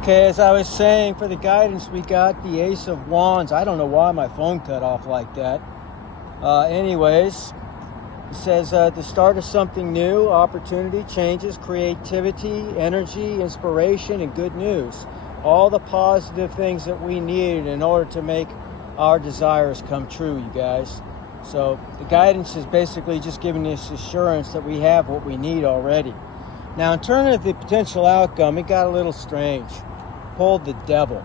Okay, as I was saying, for the guidance, we got the Ace of Wands. I don't know why my phone cut off like that. Anyways, it says the start of something new, opportunity, changes, creativity, energy, inspiration, and good news. All the positive things that we need in order to make our desires come true, you guys. So the guidance is basically just giving us assurance that we have what we need already. Now, in terms of the potential outcome, it got a little strange. Pulled the devil.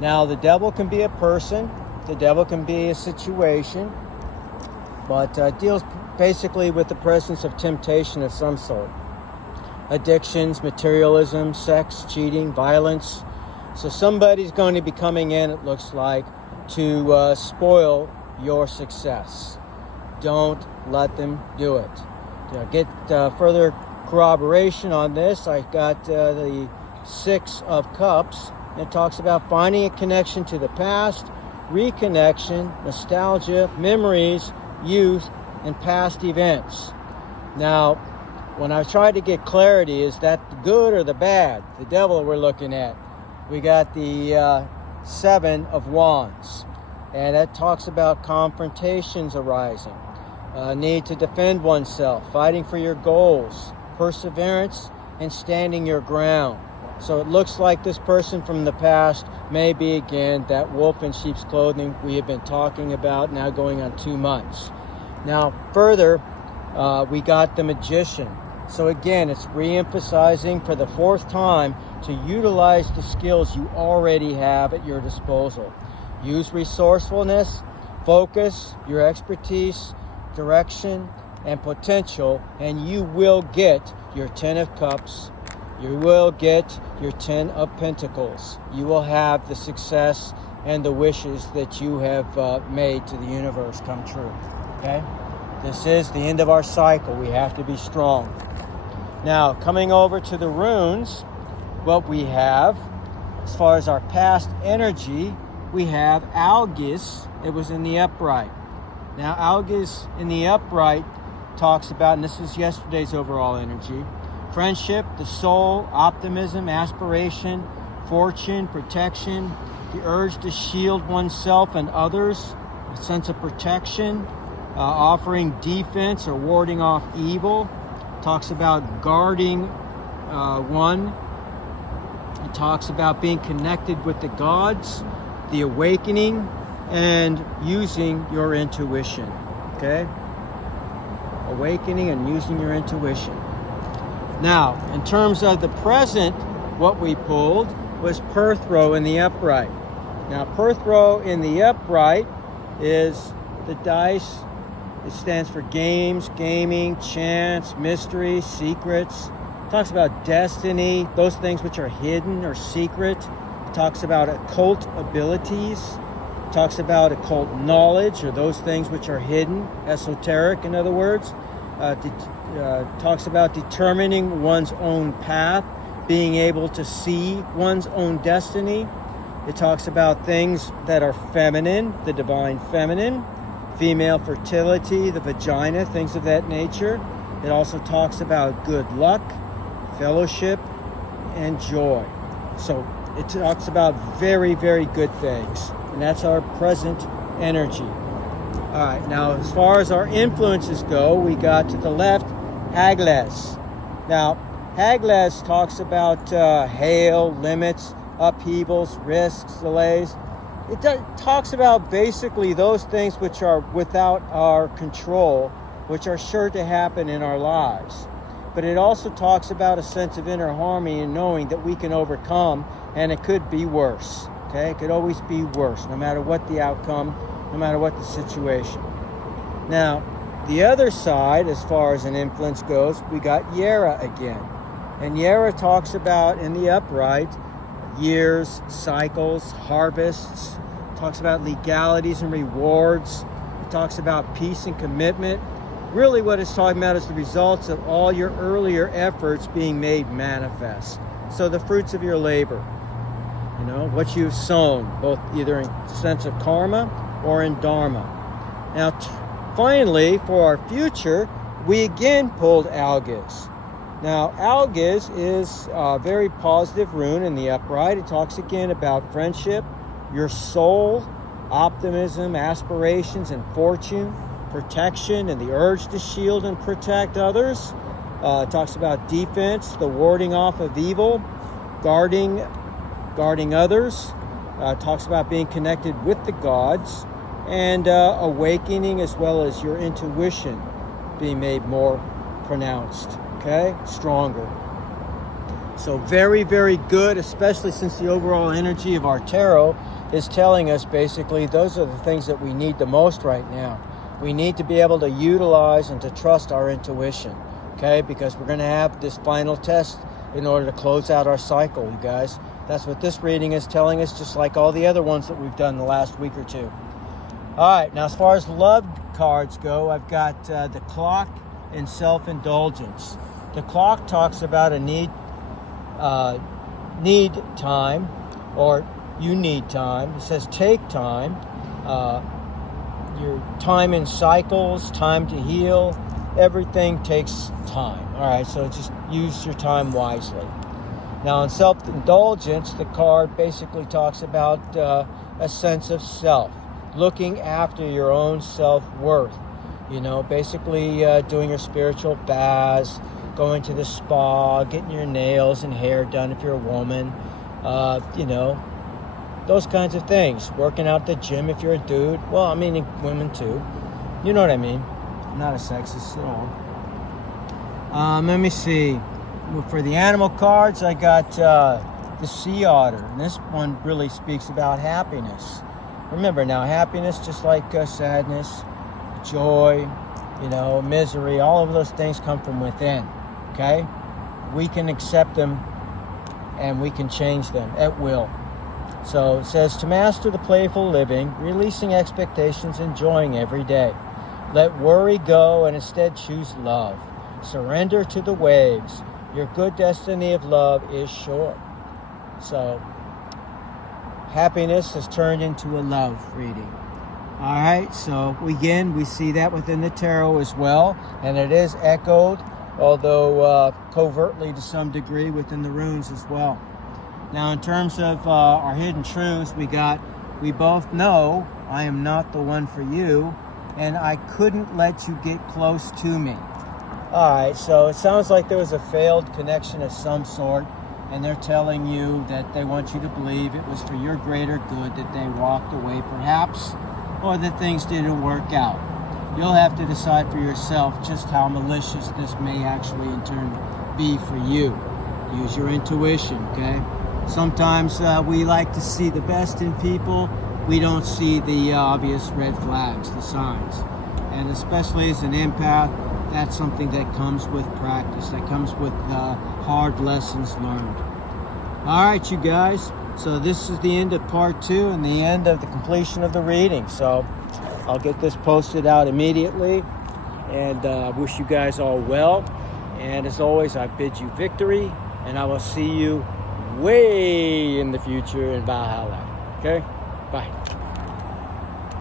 Now, the devil can be a person, the devil can be a situation, but deals basically with the presence of temptation of some sort. Addictions, materialism, sex, cheating, violence. So somebody's going to be coming in, it looks like, to spoil your success. Don't let them do it. Get further corroboration on this. I got the Six of Cups. It talks about finding a connection to the past, reconnection, nostalgia, memories, youth, and past events. Now, when I tried to get clarity, is that the good or the bad? The devil we're looking at. We got the Seven of Wands, and that talks about confrontations arising, need to defend oneself, fighting for your goals, perseverance, and standing your ground. So it looks like this person from the past may be again that wolf in sheep's clothing we have been talking about, now going on 2 months. Now further, we got the Magician. So again, it's re-emphasizing for the 4th time to utilize the skills you already have at your disposal. Use resourcefulness, focus, your expertise, direction, and potential, and you will get your 10 of Cups. You will get your 10 of Pentacles. You will have the success and the wishes that you have made to the universe come true. Okay? This is the end of our cycle. We have to be strong. Now, coming over to the runes, what we have, as far as our past energy, we have Algis. It was in the upright. Now, Algis in the upright talks about, and this is yesterday's overall energy, friendship, the soul, optimism, aspiration, fortune, protection, the urge to shield oneself and others, a sense of protection, offering defense or warding off evil. Talks about guarding one. It talks about being connected with the gods, the awakening, and using your intuition. Okay? Awakening and using your intuition. Now, in terms of the present, what we pulled was Perthrow in the upright. Now, Perthrow in the upright is the dice. It stands for games, gaming, chance, mystery, secrets. It talks about destiny, those things which are hidden or secret. It talks about occult abilities. It talks about occult knowledge, or those things which are hidden, esoteric in other words. Talks about determining one's own path, being able to see one's own destiny. It talks about things that are feminine, the divine feminine, female fertility, the vagina, things of that nature. It also talks about good luck, fellowship, and joy. So it talks about very, very good things. And that's our present energy. All right, now as far as our influences go, we got to the left, Hagles. Now, Hagles talks about hail, limits, upheavals, risks, delays. It talks about basically those things which are without our control, which are sure to happen in our lives. But it also talks about a sense of inner harmony and knowing that we can overcome, and it could be worse. Okay, it could always be worse, no matter what the outcome, no matter what the situation. Now, the other side, as far as an influence goes, we got Yara again. And Yara talks about, in the upright, years, cycles, harvests. It talks about legalities and rewards. It talks about peace and commitment. Really what it's talking about is the results of all your earlier efforts being made manifest. So the fruits of your labor. You know, what you've sown, both either in sense of karma or in dharma. Now, finally, for our future, we again pulled Algis. Now, Algiz is a very positive rune in the upright. It talks again about friendship, your soul, optimism, aspirations, and fortune, protection, and the urge to shield and protect others. It talks about defense, the warding off of evil, guarding others. Talks about being connected with the gods, and awakening, as well as your intuition being made more pronounced, okay, stronger. So very, very good, especially since the overall energy of our tarot is telling us basically those are the things that we need the most right now. We need to be able to utilize and to trust our intuition, okay, because we're going to have this final test in order to close out our cycle, you guys. That's what this reading is telling us, just like all the other ones that we've done the last week or two. All right, now as far as love cards go, I've got the clock and self-indulgence. The clock talks about a need time, or you need time. It says take time, your time in cycles, time to heal. Everything takes time. All right, so just use your time wisely. Now, in self-indulgence, the card basically talks about a sense of self, looking after your own self-worth. You know, basically doing your spiritual baths, going to the spa, getting your nails and hair done if you're a woman, you know, those kinds of things. Working out at the gym if you're a dude. Well, I mean, women too. You know what I mean. I'm not a sexist at all. Let me see. For the animal cards, I got the sea otter. And this one really speaks about happiness. Remember now, happiness, just like sadness, joy, you know, misery, all of those things come from within, okay? We can accept them and we can change them at will. So it says, to master the playful living, releasing expectations, enjoying every day. Let worry go and instead choose love. Surrender to the waves. Your good destiny of love is sure. So, happiness has turned into a love reading. All right, so again, we see that within the tarot as well, and it is echoed, although covertly to some degree, within the runes as well. Now, in terms of our hidden truths, we both know I am not the one for you, and I couldn't let you get close to me. All right, so it sounds like there was a failed connection of some sort, and they're telling you that they want you to believe it was for your greater good that they walked away, perhaps, or that things didn't work out. You'll have to decide for yourself just how malicious this may actually in turn be for you. Use your intuition, okay? Sometimes we like to see the best in people. We don't see the obvious red flags, the signs. And especially as an empath, that's something that comes with practice, that comes with hard lessons learned. All right, you guys. So this is the end of part 2 and the end of the completion of the reading. So I'll get this posted out immediately, and wish you guys all well. And as always, I bid you victory, and I will see you way in the future in Valhalla. Okay? Bye.